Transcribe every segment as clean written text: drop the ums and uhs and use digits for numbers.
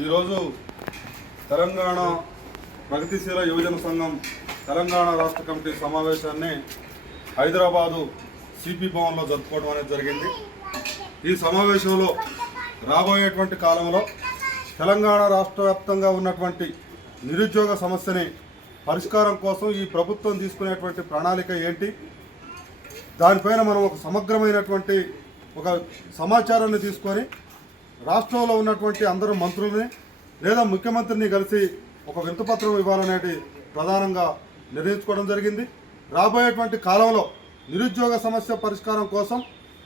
ఈరోజు తెలంగాణ ప్రగతిశీల యువజన సంఘం తెలంగాణ రాష్ట్ర కమిటీ సమావేశాన్ని హైదరాబాదు సిపి భవన్లో జరుపుకోవడం అనేది జరిగింది. ఈ సమావేశంలో రాబోయేటువంటి కాలంలో తెలంగాణ రాష్ట్ర వ్యాప్తంగా ఉన్నటువంటి నిరుద్యోగ సమస్యని పరిష్కారం కోసం ఈ ప్రభుత్వం తీసుకునేటువంటి ప్రణాళిక ఏంటి, దానిపైన మనం ఒక సమగ్రమైనటువంటి ఒక సమాచారాన్ని తీసుకొని రాష్ట్రంలో ఉన్నటువంటి అందరూ మంత్రుల్ని లేదా ముఖ్యమంత్రిని కలిసి ఒక వినతిపత్రం ఇవ్వాలనేది ప్రధానంగా నిర్ణయించుకోవడం జరిగింది. రాబోయేటువంటి కాలంలో నిరుద్యోగ సమస్య పరిష్కారం కోసం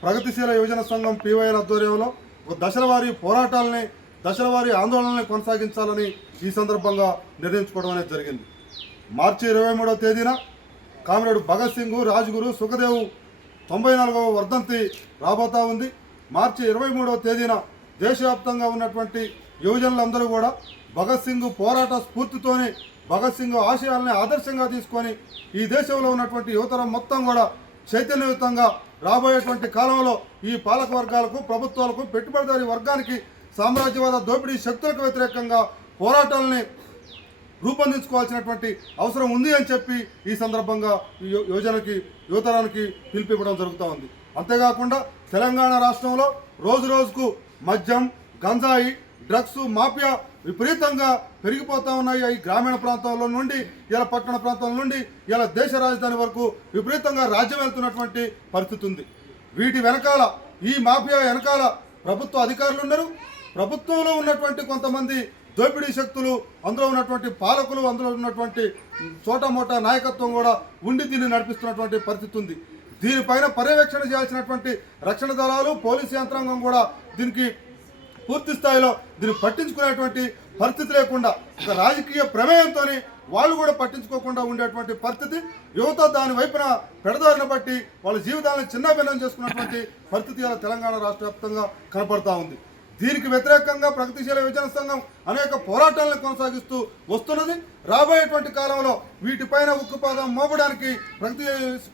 ప్రగతిశీల యువజన సంఘం PYL ఆధ్వర్యంలో ఒక దశలవారీ పోరాటాలని దశలవారీ ఆందోళనల్ని కొనసాగించాలని ఈ సందర్భంగా నిర్ణయించుకోవడం అనేది జరిగింది. మార్చి 23వ తేదీన కామ్రేడ్ భగత్ సింగ్, రాజ్గురు, సుఖదేవ్ 94వ వర్ధంతి రాబోతా ఉంది. మార్చి 23వ తేదీన దేశవ్యాప్తంగా ఉన్నటువంటి యువజనులందరూ కూడా భగత్ సింగ్ పోరాట స్ఫూర్తితోని భగత్ సింగ్ ఆశయాలని ఆదర్శంగా తీసుకొని ఈ దేశంలో ఉన్నటువంటి యువతరం మొత్తం కూడా చైతన్యయుతంగా రాబోయేటువంటి కాలంలో ఈ పాలక వర్గాలకు, ప్రభుత్వాలకు, పెట్టుబడిదారీ వర్గానికి, సామ్రాజ్యవాద దోపిడీ శక్తులకు వ్యతిరేకంగా పోరాటాలని రూపొందించుకోవాల్సినటువంటి అవసరం ఉంది అని చెప్పి ఈ సందర్భంగా యువతరానికి పిలిపివ్వడం జరుగుతూ ఉంది. అంతేకాకుండా తెలంగాణ రాష్ట్రంలో రోజు రోజుకు మద్యం, గంజాయి, డ్రగ్స్ మాఫియా విపరీతంగా పెరిగిపోతూ ఉన్నాయి. ఈ గ్రామీణ ప్రాంతాల నుండి ఇలా పట్టణ ప్రాంతాల నుండి ఇలా దేశ రాజధాని వరకు విపరీతంగా రాజ్యం వెళ్తున్నటువంటి పరిస్థితి ఉంది. వీటి వెనకాల, ఈ మాఫియా వెనకాల ప్రభుత్వ అధికారులు ఉన్నారు. ప్రభుత్వంలో ఉన్నటువంటి కొంతమంది దోపిడీ శక్తులు, అందులో ఉన్నటువంటి పాలకులు, అందులో ఉన్నటువంటి చోటమోటా నాయకత్వం కూడా ఉండి దీన్ని నడిపిస్తున్నటువంటి పరిస్థితి ఉంది. దీనిపైన పర్యవేక్షణ చేయాల్సినటువంటి రక్షణ దళాలు, పోలీసు యంత్రాంగం కూడా దీనికి పూర్తి స్థాయిలో దీన్ని పట్టించుకునేటువంటి పరిస్థితి లేకుండా ఒక రాజకీయ ప్రమేయంతో వాళ్ళు కూడా పట్టించుకోకుండా ఉండేటువంటి పరిస్థితి, యువత దాని వైపున పెడదారిన బట్టి వాళ్ళ జీవితాలను చిన్నభిన్నం చేసుకున్నటువంటి పరిస్థితి ఇలా తెలంగాణ రాష్ట్ర వ్యాప్తంగా కనపడతా ఉంది. దీనికి వ్యతిరేకంగా ప్రగతిశీల యువజన సంఘం అనేక పోరాటాలను కొనసాగిస్తూ వస్తున్నది. రాబోయేటువంటి కాలంలో వీటిపైన ఉక్కుపాదం మోపడానికి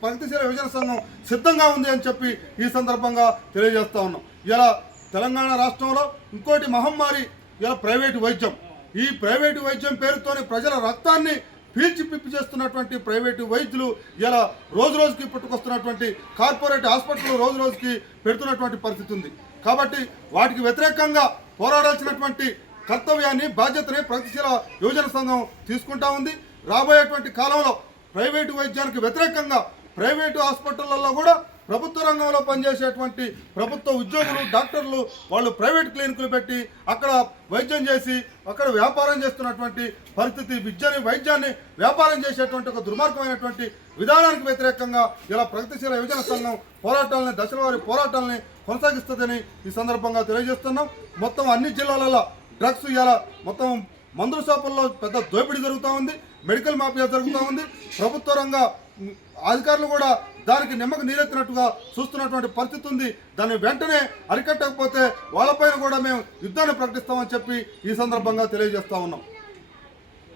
ప్రగతిశీల యువజన సంఘం సిద్ధంగా ఉంది అని చెప్పి ఈ సందర్భంగా తెలియజేస్తా ఉన్నాం. ఇలా తెలంగాణ రాష్ట్రంలో ఇంకోటి మహమ్మారి ఇలా ప్రైవేటు వైద్యం. ఈ ప్రైవేటు వైద్యం పేరుతోనే ప్రజల రక్తాన్ని పీల్చి పిప్పి చేస్తున్నటువంటి ప్రైవేటు వైద్యులు ఇలా రోజు రోజుకి పుట్టుకొస్తున్నటువంటి కార్పొరేట్ హాస్పిటల్ రోజు రోజుకి పెడుతున్నటువంటి పరిస్థితి ఉంది. కాబట్టి వాటికి వ్యతిరేకంగా పోరాడాల్సినటువంటి కర్తవ్యాన్ని, బాధ్యతని ప్రగతిశీల యువజన సంఘం తీసుకుంటా ఉంది. రాబోయేటువంటి కాలంలో ప్రైవేటు వైద్యానికి వ్యతిరేకంగా ప్రైవేటు హాస్పిటళ్లలో కూడా ప్రభుత్వ రంగంలో పనిచేసేటువంటి ప్రభుత్వ ఉద్యోగులు, డాక్టర్లు వాళ్ళు ప్రైవేట్ క్లినిక్లు పెట్టి అక్కడ వైద్యం చేసి అక్కడ వ్యాపారం చేస్తున్నటువంటి పరిస్థితి, విద్యని వైద్యాన్ని వ్యాపారం చేసేటువంటి ఒక దుర్మార్గమైనటువంటి విధానానికి వ్యతిరేకంగా ఇలా ప్రగతిశీల యువజన సంఘం పోరాటాలని, దశలవారీ పోరాటాలని కొనసాగిస్తుందని ఈ సందర్భంగా తెలియజేస్తున్నాం. మొత్తం అన్ని జిల్లాలలో డ్రగ్స్ ఇలా మొత్తం మందుల షాపుల్లో పెద్ద దోపిడీ జరుగుతూ ఉంది, మెడికల్ మాఫియా జరుగుతూ ఉంది. ప్రభుత్వ రంగ అధికారులు కూడా దానికి నిమ్మకు నీరెత్తినట్టుగా చూస్తున్నటువంటి పరిస్థితి ఉంది. దాన్ని వెంటనే అరికట్టకపోతే వాళ్ళపైన కూడా మేము యుద్ధాన్ని ప్రకటిస్తామని చెప్పి ఈ సందర్భంగా తెలియజేస్తా ఉన్నాం.